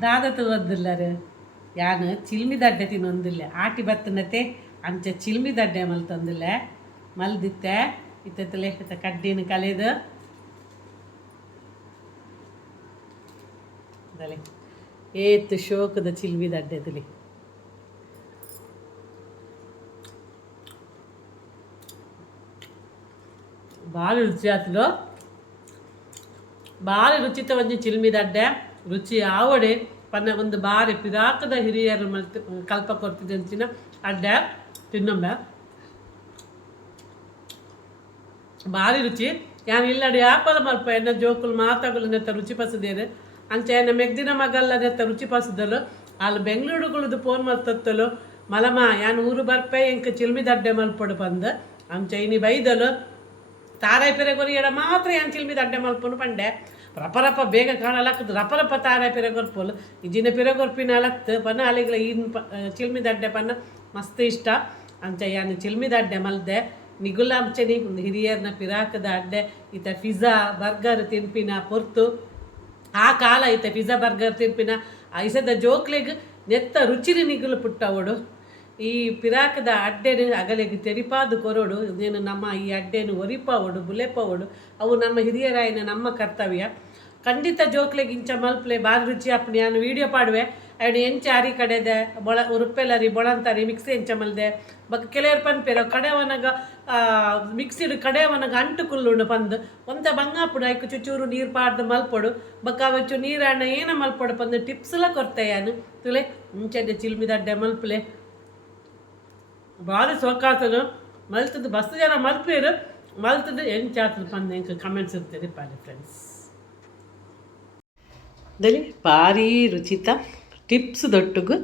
ದಾದತ್ತು ಓದಿಲ್ಲರು ಯಾನು ಚಿಲ್ಮಿ ದಡ್ಡೆ ತಿನ್ನೊಂದಿಲ್ಲ ಆಟಿ ಬತ್ತನತೆ ಅಂಚ ಚಿಲ್ಮಿ ದಡ್ಡೆ ಮಲ್ತೊಂದಿಲ್ಲ ಮಲ್ದಿತ್ತೆ ಇತ್ತಲೆ ಕಡ್ಡಿನ ಕಲೆದು ಏತ್ ಶೋಕದ ಚಿಲ್ಮಿ ದಡ್ಡೆದಲ್ಲಿ ಭಾಳ ರುಚಿ ಆತಲು ಭಾಳ ರುಚಿತ ಒಂಜಿ ಚಿಲ್ಮಿ ದಡ್ಡೆ ರುಚಿ ಆವಡೆ ಪನ್ನ ಒಂದು ಬಾರಿ ಪಿರಾಕದ ಹಿರಿಯರು ಮಲ್ತು ಕಲ್ಪ ಕೊಡ್ತಿದ್ದೆ ಅಂಚಿನ ಅಡ್ಡೆ ತಿನ್ನೊಮ್ಮೆ ಭಾರಿ ರುಚಿ ಯಾನು ಇಲ್ಲಡಿ ಆಪಲ ಮಲ್ಪ ಎನ್ನ ಜೋಕುಲು ಮಾತಾಗಲು ನೆತ್ತ ರುಚಿ ಪಸದೇರು ಅಂಚ ಎನ್ನ ಮೆಗ್ದಿನ ಮಗಲ್ಲ ನೆತ್ತ ರುಚಿ ಪಸದಲು ಅಲ್ಲಿ ಬೆಂಗಳೂರುಗಳದು ಫೋನ್ ಮಲ್ತತ್ತಲು ಮಲಮ ಯಾನು ಊರು ಬರ್ಪೆ ಎಂಕ ಚಿಲ್ಮಿ ದಡ್ಡೆ ಮಲ್ಪಡು ಬಂದು ಅಂಚ ಇನಿ ಬೈದಲು ತಾರಾಯಿ ಪೆರೆಗೊರಿ ಎಡ ಮಾತ್ರ ಏನು ಚಿಲ್ಮಿ ದಡ್ಡೆ ಮಲ್ಪನು ಪಂಡೆ ರಪರಪ ಬೇಗ ಕಾಣಲಕ್ಕದು ರಪರಪ ತಾರಾಯಿ ಪೆರೆಗೊರ್ಪೋಲು ಇಜಿನ ಪೆರೆಗೊರ್ಪಿನ ಅಲಕ್ತು ಪನ್ನ ಅಲ್ಲಿಗಳ ಇನ್ ಚಿಲ್ಮಿ ದಡ್ಡೆ ಪನ್ನ ಮಸ್ತ್ ಇಷ್ಟ ಅಂಚ ಯಾನು ಚಿಲ್ಮಿ ದಡ್ಡೆ ಮಲ್ದೆ ನಿಗುಲ ಅಂಚನಿ ಒಂದು ಹಿರಿಯರ್ನ ಪಿರಾಕದ ಅಡ್ಡೆ ಈತ ಪಿಜ್ಜಾ ಬರ್ಗರ್ ತಿನ್ಪಿನ ಪೊರ್ತು ಆ ಕಾಲ ಈತ ಪಿಜ್ಜಾ ಬರ್ಗರ್ ತಿನ್ಪಿನ ಐಸದ ಜೋಕ್ಲೆಗ್ ನೆತ್ತ ರುಚಿರಿ ನಿಗುಲು ಪುಟ್ಟವಡು ಈ ಪಿರಾಕದ ಅಡ್ಡೆನು ಅಗಲೆಗೆ ತೆರಿಪಾದು ಕೊರೋಡು ನೀನು ನಮ್ಮ ಈ ಅಡ್ಡೆನು ಒರಿಪವಡು ಬುಲೆಪವಡು ಅವು ನಮ್ಮ ಹಿರಿಯರಾಯಿನ ನಮ್ಮ ಕರ್ತವ್ಯ ಖಂಡಿತ ಜೋಕ್ಲೆಗೆ ಇಂಚ ಮಲ್ಪ್ಲೆ ಬಾರಿ ರುಚಿ ಅಪ್ಪಣಿ ನಾನು ವೀಡಿಯೋ ಪಾಡುವೆ ಅಡಿ ಎಂಚ ಅರಿ ಕಡೆದೆ ಬೊಳ ಉರುಪ್ಪೆಲ್ಲರಿ ಬೊಳಂತಾರಿ ಮಿಕ್ಸಿ ಎಂಚ ಮಲ್ದೆ ಬಕ್ ಕೆಲವರು ಪನ್ಪೇರ ಕಡೆವನಗ ಮಿಕ್ಸಿಡು ಕಡೆವನಗ ಅಂಟು ಕುಲ್ಲುಂಡು ಪಂದು ಒಂತ ಬಂಗಾಪುಡು ಐಕು ಚೂರು ನೀರು ಪಾಡ್ದು ಮಲ್ಪೊಡು ಬಕ್ಕ ಅವಚ್ಚು ನೀರಣ್ಣ ಏನ ಮಲ್ಪೊಡು ಪಂದು ಟಿಪ್ಸ್ಲ ಕೊಡ್ತೆಯಾನು ತುಲೆ ಮುಂಚೆದೆ ಚಿಲ್ಮಿ ದಡ್ಡೆ ಮಲ್ಪಲೆ ಭಾರಿ ಸೊಕ್ಕಾತನು ಮಲ್ತದ್ದು ಬಸ್ತು ಜನ ಮಲ್ಪೇರು ಮಲ್ತದ್ದು ಎಂಚಾತದು ಪಂದು ಎಂಕ ಕಮೆಂಟ್ಸ್ ಇರ್ತದೆ ಪಾಡಿ ಫ್ರೆಂಡ್ಸ್ ದಲಿ ಭಾರಿ ರುಚಿತ ಟಿಪ್ಸ್ ದೊಟ್ಟುಗು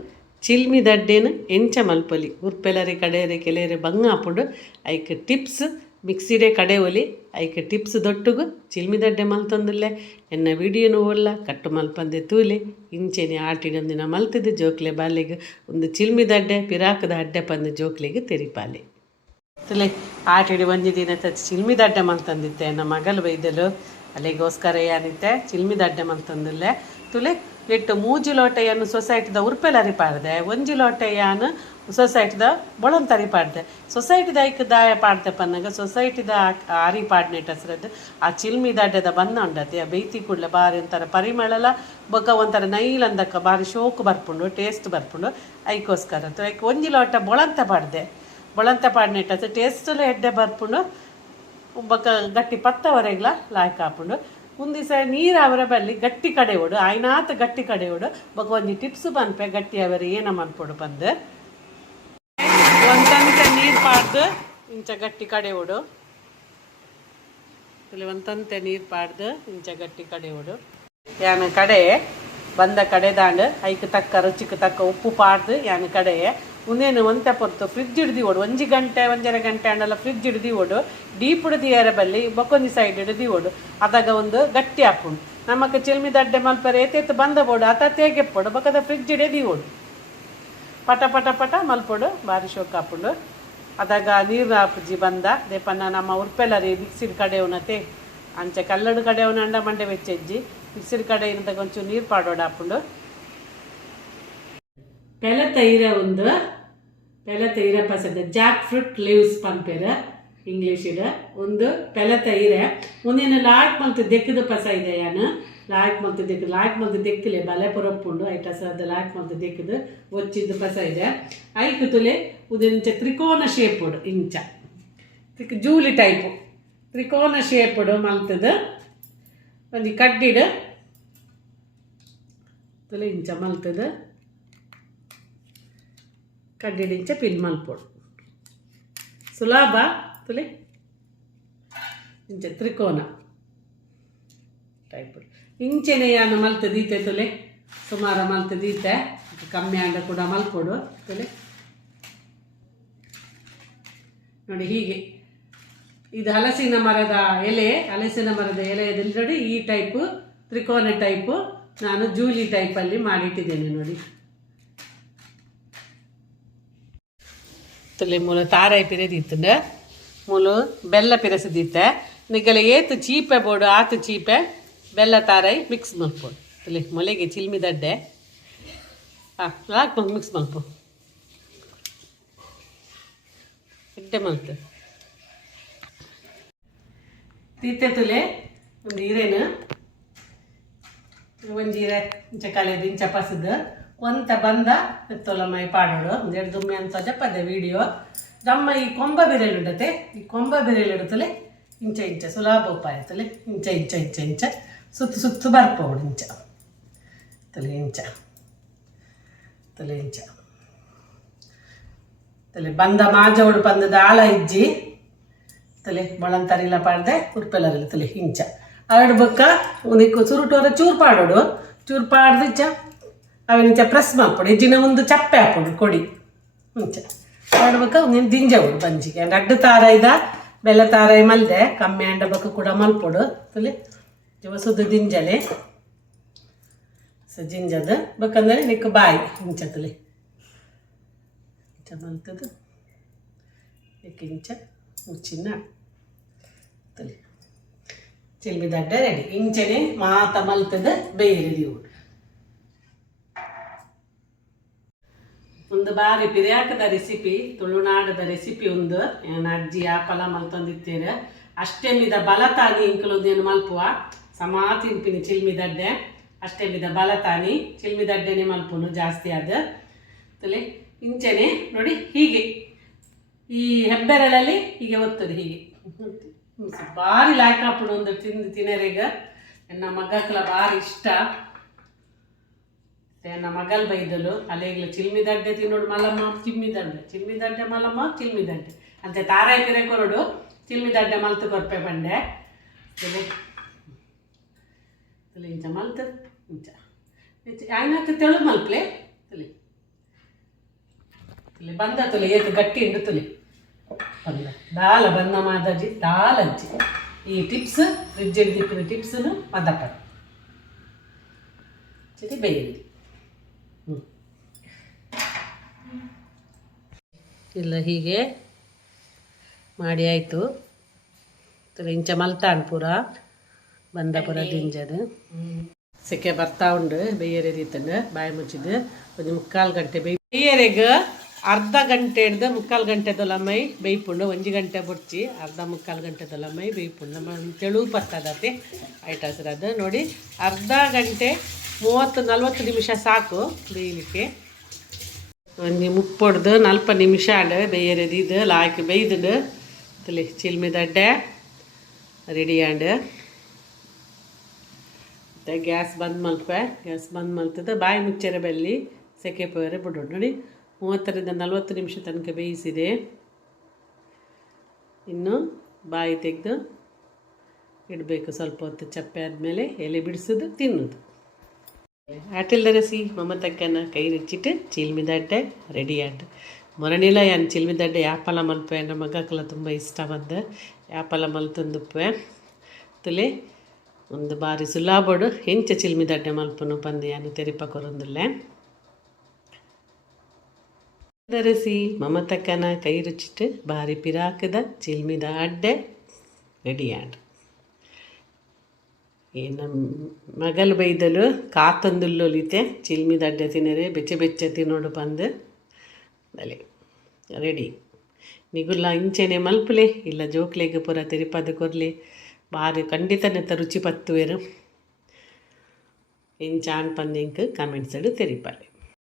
ಚಿಲ್ಮಿ ದಡ್ಡೇನು ಎಂಚ ಮಲ್ಪೊಲಿ ಉರ್ಪೆಲರಿ ಕಡೆಯರೆ ಕೆಲರೆ ಬಂಗಾಪುಡು ಐಕ್ ಟಿಪ್ಸ್ ಮಿಕ್ಸಿಡೆ ಕಡೆ ಒಲಿ ಐಕ್ ಟಿಪ್ಸ್ ದೊಟ್ಟುಗು ಚಿಲ್ಮಿ ದಡ್ಡೆ ಮಲ್ತೊಂದುಲ್ಲೆ ಎನ್ನ ವಿಡಿಯೋನು ಒಲ್ಲ ಕಟ್ಟು ಮಲ್ಪಂದೆ ತೂಲೆ ಇಂಚೆನೆ ಆಟಿನೊಂದಿನ ಮಲ್ತಿದ್ದು ಜೋಕ್ಲೆ ಬಾಲೆಗೆ ಒಂದು ಚಿಲ್ಮಿ ದಡ್ಡೆ ಪಿರಾಕದ ಅಡ್ಡೆ ಪಂದು ಜೋಕ್ಲೆಗೆ ತೆರಿಪಾಲೆ ತುಲೆ ಆಟಿಡಿ ಒಂಜಿ ದಿನ ಚಿಲ್ಮಿ ದಡ್ಡೆ ಮಲ್ತಂದಿತ್ತೆ ನಮ್ಮ ಮಗಲು ಬೈದಲು ಅಲ್ಲಿಗೋಸ್ಕರ ಏನಿತ್ತೆ ಚಿಲ್ಮಿ ದಡ್ಡೆ ಮಲ್ತಂದಿಲ್ಲೆ ತುಲೆ ಎಟ್ಟು ಮೂಜಿ ಲೋಟೆಯನ್ನು ಸೊಸೈಟಿದ ಉರ್ಪೆಲರಿ ಪಾಡ್ದೆ ಒಂಜಿ ಲೋಟೆಯನ್ನು ಸೊಸೈಟಿದ ಬೊಳಂತರಿ ಪಾಡ್ದೆ ಸೊಸೈಟಿದ ಐಕ್ ದಾಯ ಪಾಡ್ದೆ ಪನ್ನಗ ಸೊಸೈಟಿದ ಆರಿ ಪಾಡ್ನೆಟ್ ಹೆಸರದ್ದು ಆ ಚಿಲ್ಮಿ ದಡ್ಡೆದ ಬಂದ ಉಂಡತೆ ಬೇಯ್ತಿ ಕೂಡಲೇ ಬಾರಿ ಒಂಥರ ಪರಿಮಳಲ ಬೊಕ್ಕ ಒಂಥರ ನೈಲಂದಕ್ಕ ಬಾರಿ ಶೋಕು ಬರ್ಪುಂಡು ಟೇಸ್ಟ್ ಬರ್ಪುಂಡು ಐಕೋಸ್ಕರ ಐಕ್ ಒಂಜಿ ಲೋಟ ಬೊಳಂತ ಪಾಡ್ದೆ ಬೊಳಂತ ಪಾಡ್ನೆಟ್ ಹೆಸರು ಟೇಸ್ಟಲ್ಲ ಎಡ್ಡೆ ಬರ್ಪುಂಡು ಬೊಕ್ಕ ಗಟ್ಟಿ ಪತ್ತವರೆಗ್ಲ ಲಾಯ್ಕ್ ಹಾಪುಂಡು ಒಂದು ದಿವಸ ನೀರು ಅವರ ಬಲ್ಲಿ ಗಟ್ಟಿ ಕಡೆ ಓಡು ಆಯ್ನಾತ ಗಟ್ಟಿ ಕಡೆ ಓಡು ಬೊಕ್ಕ ಒಂಜಿ ಟಿಪ್ಸ್ ಪನ್ಪೆ ಗಟ್ಟಿ ಅವರ ಏನ ಮನ್ಪೊಡು ಬಂದು ಒಂದಂತ ನೀರು ಪಾಡ್ದು ಇಂಚ ಗಟ್ಟಿ ಕಡೆ ಓಡು ಇಲ್ಲಿ ಒಂದಂತೆ ನೀರು ಪಾಡ್ದು ಇಂಚ ಗಟ್ಟಿ ಕಡೆ ಓಡು ಯಾನ ಕಡೆ ಬಂದ ಕಡೆ ದಾಂಡು ಐಕ್ ತಕ್ಕ ರುಚಿಗೆ ತಕ್ಕ ಉಪ್ಪು ಪಾಡ್ದು ಯಾನ ಕಡೆ ಉಂದೇನು ಒಂತೆ ಪೊರ್ತು ಫ್ರಿಡ್ಜ್ ಹಿಡ್ದು ಓಡು ಒಂಜಿ ಗಂಟೆ ಒಂಜರೆ ಗಂಟೆ ಅಂಡಲ್ಲ ಫ್ರಿಡ್ಜ್ ಹಿಡ್ದು ಓಡು ಡೀಪ್ ಹಿಡ್ದು ಏರ ಬಲ್ಲಿ ಬೊಕ್ಕೊಂದಿ ಸೈಡ್ ಹಿಡ್ದು ಓಡು ಅದಾಗ ಒಂದು ಗಟ್ಟಿ ಹಾಪುಂಡು ನಮಕ್ ಚಿಲ್ಮಿ ದಡ್ಡೆ ಮಲ್ಪರೆ ಏತೆತ್ತು ಬಂದ ಬೋಡು ಆತ ತೇಗೆಪ್ಪೊಡು ಬೊಕ್ಕದ ಫ್ರಿಡ್ಜ್ ಹಿಡಿದು ಓಡು ಪಟ ಪಟ ಪಟ ಮಲ್ಪೊಡು ಬಾರಿ ಶೋಕ್ ಹಾಪುಂಡು ಅದಾಗ ನೀರು ಹಾಪುಜಿ ಬಂದ ದೇಪನ್ನ ನಮ್ಮ ಉರ್ಪೆಲರಿ ಮಿಕ್ಸಿಡ್ ಕಡೆ ಉನತೆ ಅಂಚೆ ಕಲ್ಲಡು ಕಡೆ ಅವನ ಅಂಡ ಮಂಡೆ ವೆಚ್ಚಜ್ಜಿ ಮಿಕ್ಸಿಡ್ ಕಡೆ ಇಂದಾಗ ಒಂಚೂರು ನೀರು ಪಾಡೋಡು ಹಾಪುಂಡು ಪೆಲ ತೈರ ಒಂದು ಪೆಲ ತೈರ ಪಸದ ಜಾಕ್ ಫ್ರೂಟ್ ಲೀವ್ಸ್ ಪಂಪೆರ ಇಂಗ್ಲೀಷಿಡ ಒಂದು ಪೆಲ ತೈರ ಮುಂದಿನ ಲಾಯ್ಕ್ ಮಲ್ತು ದೆಕ್ಕದ ಪಸ ಇದೆ ಯಾನು ಲಾಯ್ಕ್ ಮಲ್ತು ದೆಕ್ಕಲೆ ಬಲೆ ಪೊರಪ್ಪುಂಡು ಐಟ ಸದ ಲಾಯ್ಕ್ ಮಲ್ತು ದೆಕ್ಕದು ಒಚ್ಚಿದ್ದು ಪಸ ಇದೆ ಐಕ್ ತುಲೆ ಉದಿಂಚ ತ್ರಿಕೋನ ಶೇಪುಡು ಇಂಚ ಜೂಲಿ ಟೈಪು ತ್ರಿಕೋನ ಶೇಪುಡು ಮಲ್ತದು ಒಂದು ಕಡ್ಡಿಡು ತುಲೆ ಇಂಚ ಮಲ್ತದು ಕಡ್ಡಿಡಿಂಚ ಪಿಲ್ ಮಲ್ಪೊಡು ಸುಲಭ ತುಲೆ ಇಂಚ ತ್ರಿಕೋನ ಟೈಪ್ ಇಂಚೆನೆ ಯಾನು ಮಲ್ತು ದೀತೆ ತುಲೆ ಸುಮಾರು ಮಲ್ತು ದೀತೆ ಕಮ್ಮಿ ಆಂಡ ಕೂಡ ಮಲ್ಪೊಡು ತುಲೆ ನೋಡಿ ಹೀಗೆ ಇದು ಹಲಸಿನ ಮರದ ಎಲೆಯಲ್ಲಿ ನೋಡಿ ಈ ಟೈಪು ತ್ರಿಕೋನ ಟೈಪು ನಾನು ಜೂಲಿ ಟೈಪಲ್ಲಿ ಮಾಡಿಟ್ಟಿದ್ದೇನೆ ನೋಡಿ ತುಲೆ ಮೂಲ ತಾರಾಯಿ ಪಿರೆದಿತ್ತಂಡ ಮೂಲು ಬೆಲ್ಲ ಪಿರೆಸದಿತ್ತೆ ನಿಗಲ ಏತು ಚೀಪೆ ಬೋಡು ಆತು ಚೀಪೆ ಬೆಲ್ಲ ತಾರಾಯಿ ಮಿಕ್ಸ್ ಮಲ್ಪೋಡು ತುಲೆ ಮೊಲೆಗೆ ಚಿಲ್ಮಿ ದಡ್ಡೆ ಲಾಕ್ ಮಿಕ್ಸ್ ಮಲ್ಪು ಎಡ್ಡೆ ಮಲ್ತು ತೀತೆ ತುಲೆ ಒಂದು ಹೀರೇನು ಒಂಜೀರೆ ಇಂಚ ಕಲೆದು ಇಂಚ ಪಸದು ಒಂತ ಬಂದ ಎತ್ತೊಲಮ್ಮ ಪಾಡೋಡು ಒಂದೆರಡು ದುಮ್ಮಿ ಅಂತ ಜಪ್ಪದೆ ವಿಡಿಯೋ ನಮ್ಮ ಈ ಕೊಂಬ ಬೆರೆಲು ಉಂಡತೆ ಈ ಕೊಂಬ ಬೆರೆಲು ಇಡುತ್ತಲೆ ಇಂಚ ಇಂಚ ಸುಲಭ ಉಪಾಯತಲೆ ಇಂಚ ಇಂಚ ಇಂಚ ಇಂಚ ಸುತ್ತು ಸುತ್ತು ಬರ್ಪೋಡು ಇಂಚ ತಲೆ ಇಂಚ ತಲೆ ಇಂಚ ತಲೆ ಬಂದ ಮಾಜೋಡು ಬಂದದ ಆಳ ಇಜ್ಜಿ ತಲೆ ಬಳಂತರಿಲ್ಲ ಪಾಡ್ದೆ ಉರ್ಪೆಲ್ಲರಿಲ್ಲ ತಲೆ ಇಂಚ ಅವಡು ಬೊಕ್ಕ ಉನಿಕ್ಕು ಸುರುಟೋರ ಚೂರು ಪಾಡೋಡು ಚೂರು ಪಾಡ್ದು ಇಂಚ ಅವನಿಂಚ ಪ್ರೆಸ್ ಮಾಡ್ಕೊಡು ಇಜ್ಜಿನ ಒಂದು ಚಪ್ಪೆ ಹಾಕೋಡು ಕೊಡಿ ಇಂಚ ಅವಡು ಬೊಕ್ಕ ನೀನು ದಿಂಜವುಡು ಬಂಜಿಗೆ ಅಡ್ಡು ತಾರ ಇದ ಬೆಲ್ಲ ತಾರ ಮಲ್ದೆ ಕಮ್ಮಿ ಅಂಡ ಬೊಕ್ಕ ಕೂಡ ಮಲ್ಪೊಡು ತಲೆ ಸುದ್ದು ದಿಂಜಲೆ ಜಿಂಜದು ಬೇಕಂದ್ರೆ ನಿಕ್ಕು ಬಾಯಿ ಇಂಚ ತಲೆ ಇಂಚ ಮಲ್ತದು ನಿಕ್ಕ ಇಂಚ ಮುಚ್ಚಿನ ತಲೆ ಚಿಲ್ಮಿ ದಡ್ಡ ರೆಡಿ ಇಂಚನೆ ಮಾತ ಮಲ್ತದ ಬೇಯಿರಿದಿ ಒಂದು ಬಾರಿ ಪಿರಿಯಾಕದ ರೆಸಿಪಿ ತುಳುನಾಡದ ರೆಸಿಪಿ ಒಂದು ಏನು ಅಜ್ಜಿ ಆಪಲ ಮಲ್ತೊಂದಿತ್ತೇನೆ ಅಷ್ಟೇ ಮಿದ ಬಲತಾನಿ ಇಂಕಲೊಂದೇನು ಮಲ್ಪುವ ಸಮಾ ತಿಂಪಿನಿ ಚಿಲ್ಮಿ ದಡ್ಡೆ ಅಷ್ಟೇ ಮಿದ ಬಲತಾನಿ ಚಿಲ್ಮಿ ದಡ್ಡೆನೆ ಮಲ್ಪುನು ಜಾಸ್ತಿ ಆದ ತಲೆ ಇಂಚನೆ ನೋಡಿ ಹೀಗೆ ಈ ಹೆಬ್ಬೆರಳಲ್ಲಿ ಹೀಗೆ ಒತ್ತದು ಹೀಗೆ ಭಾರಿ ಲಾಯ್ಕ್ ಹಾಪುಡು ಒಂದು ತಿಂದು ತಿನ್ನರೆಗ ನನ್ನ ಮಗಕ್ಲ ಭಾರಿ ಇಷ್ಟ ನನ್ನ ಮಗಲ್ ಬೈದಲು ಅಲ್ಲೇಗ್ಲ ಚಿಲ್ಮಿ ದಡ್ಡೆ ತಿನ್ನೋಡು ಮಲಮ್ಮ ಚಿಲ್ಮಿ ದಡ್ಡೆ ಮಲಮ್ಮ ಚಿಲ್ಮಿ ದಡ್ಡೆ ಅಂತೆ ತಾರಾಯಿ ಪಿರೆ ಕೊರಡು ಚಿಲ್ಮಿ ದಡ್ಡೆ ಮಲ್ತು ಕೊರ್ಪೆ ಬಂಡೆ ತಲೆ ತಲೆ ಇಂಚ ಮಲ್ತು ಇಂಚ ಆಯ್ನಾಕ ತೆಳು ಮಲ್ಪ್ಲೆ ತಲೆ ತಲೆ ಬಂದ ತಲೆ ಏತು ಗಟ್ಟಿ ಉಂಡು ತಲೆ ಬಂದ ದಾಲ ಬಂದ ಮಾದಜಿ ದಾಲಜ್ಜಿ ಈ ಟಿಪ್ಸ್ ಫ್ರಿಡ್ಜ್ ದಿಪ್ಪಿನ ಟಿಪ್ಸನ್ನು ಮದಪ್ಪ ಸರಿ ಬೇಯಿರಿ ಇಲ್ಲ ಹೀಗೆ ಮಾಡಿ ಆಯಿತು ಇಂಚ ಮಲ್ತಾಂಡು ಪೂರ ಬಂದ ಪೂರ ದಿಂಜದು ಸೆಕೆ ಬರ್ತಾ ಉಂಡು ಬೇಯರೆ ರೀತಂಡು ಬಾಯಿ ಮುಚ್ಚಿದ್ದು ಒಂದು 3/4 ಗಂಟೆ ಬೇಯರೆಗೆ ಅರ್ಧ ಗಂಟೆ ಹಿಡ್ದು 3/4 ಗಂಟೆದೊಲಮ್ಮೈ ಬೇಯ್ಪುಂಡು 1 ಗಂಟೆ ಬುಡ್ಚಿ ಅರ್ಧ 3/4 ಗಂಟೆದೊಲಮ್ಮೈ ಬೇಯ್ಪುಂಡು ನಮ್ಮ ತೆಳು ಬರ್ತದತೆ ಐಟಸ್ರದು ನೋಡಿ ಅರ್ಧ ಗಂಟೆ 30-40 ನಿಮಿಷ ಸಾಕು ಬೇಯಲಿಕ್ಕೆ ಒಂದು ಮುಪ್ಪೊಡ್ದು 40 ನಿಮಿಷ ಆಂಡು ಬೇಯರೆದು ಇದು ಲಾಯ್ಕ್ ಬೇಯ್ದು ತಲೆ ಚಿಲ್ಮಿ ದಡ್ಡೆ ರೆಡಿ ಆಂಡು ಮತ್ತು ಗ್ಯಾಸ್ ಬಂದ್ ಮಲ್ಪೆ ಗ್ಯಾಸ್ ಬಂದ್ ಮಲ್ತದ ಬಾಯಿ ಮುಚ್ಚರೆ ಬೆಲ್ಲಿ ಸೆಕೆ ಪೋಯರೆ ಬಿಡೋದು ನೋಡಿ 30-40 ನಿಮಿಷ ತನಕ ಬೇಯಿಸಿದೆ ಇನ್ನು ಬಾಯಿ ತೆಗೆದು ಇಡಬೇಕು ಸ್ವಲ್ಪ ಹೊತ್ತು ಚಪ್ಪೆ ಆದಮೇಲೆ ಎಲೆ ಬಿಡಿಸೋದು ತಿನ್ನೋದು ಆಟಿಲ್ದ ರಸಿ ಮಮತಕ್ಕನ ಕೈ ರುಚಿಟ್ಟು ಚಿಲ್ಮಿ ದಡ್ಡೆ ರೆಡಿ ಆಂಡು ಮೊರಣಿಲ ಏನು ಚಿಲ್ಮಿ ದಡ್ಡೆ ಯಾಪಲ ಮಲ್ಪೆ ನಮ್ಮ ಮಗಕ್ಕೆಲ್ಲ ತುಂಬ ಇಷ್ಟ ಬಂದ ಯಾಪಲ ಮಲ್ತಂದುಪ್ಪೆ ತುಲೆ ಒಂದು ಬಾರಿ ಸುಲಾಬೋಡು ಹೆಂಚ ಚಿಲ್ಮಿ ದಡ್ಡೆ ಮಲ್ಪನು ಬಂದು ಏನು ತೆರಿಪ ಕೊರೊಂದುಲ್ಲೆ ರೆಸಿ ಮಮತಕ್ಕನ ಕೈ ರುಚಿಟ್ಟು ಬಾರಿ ಪಿರಾಕದ ಚಿಲ್ಮಿ ದಡ್ಡೆ ರೆಡಿ ಆಂಡು ನಮ್ಮ ಮಗಲು ಬೈದಲು ಕಾತಂದುಲ್ಲೊಲಿತೆ ಚಿಲ್ಮಿ ದಡ್ಡೆ ತಿನ್ನರೆ ಬೆಚ್ಚೆ ತಿನ್ನೋಡು ಬಂದು ಅಲೆ ರೆಡಿ ನಿಗುಲ್ಲ ಇಂಚೆನೆ ಮಲ್ಪಲೆ ಇಲ್ಲ ಜೋಕ್ಲೆಗೆ ಪೂರ ತೆರಿಪದ ಕೊರ್ಲೆ ಬಾರಿ ಖಂಡಿತನೆತ್ತ ರುಚಿ ಪತ್ತುವೆರು ಇಂಚಾನ್ ಪಂದಿಂಕ್ ಕಮೆಂಟ್ಸ್ ತೆರಿಪಲೆ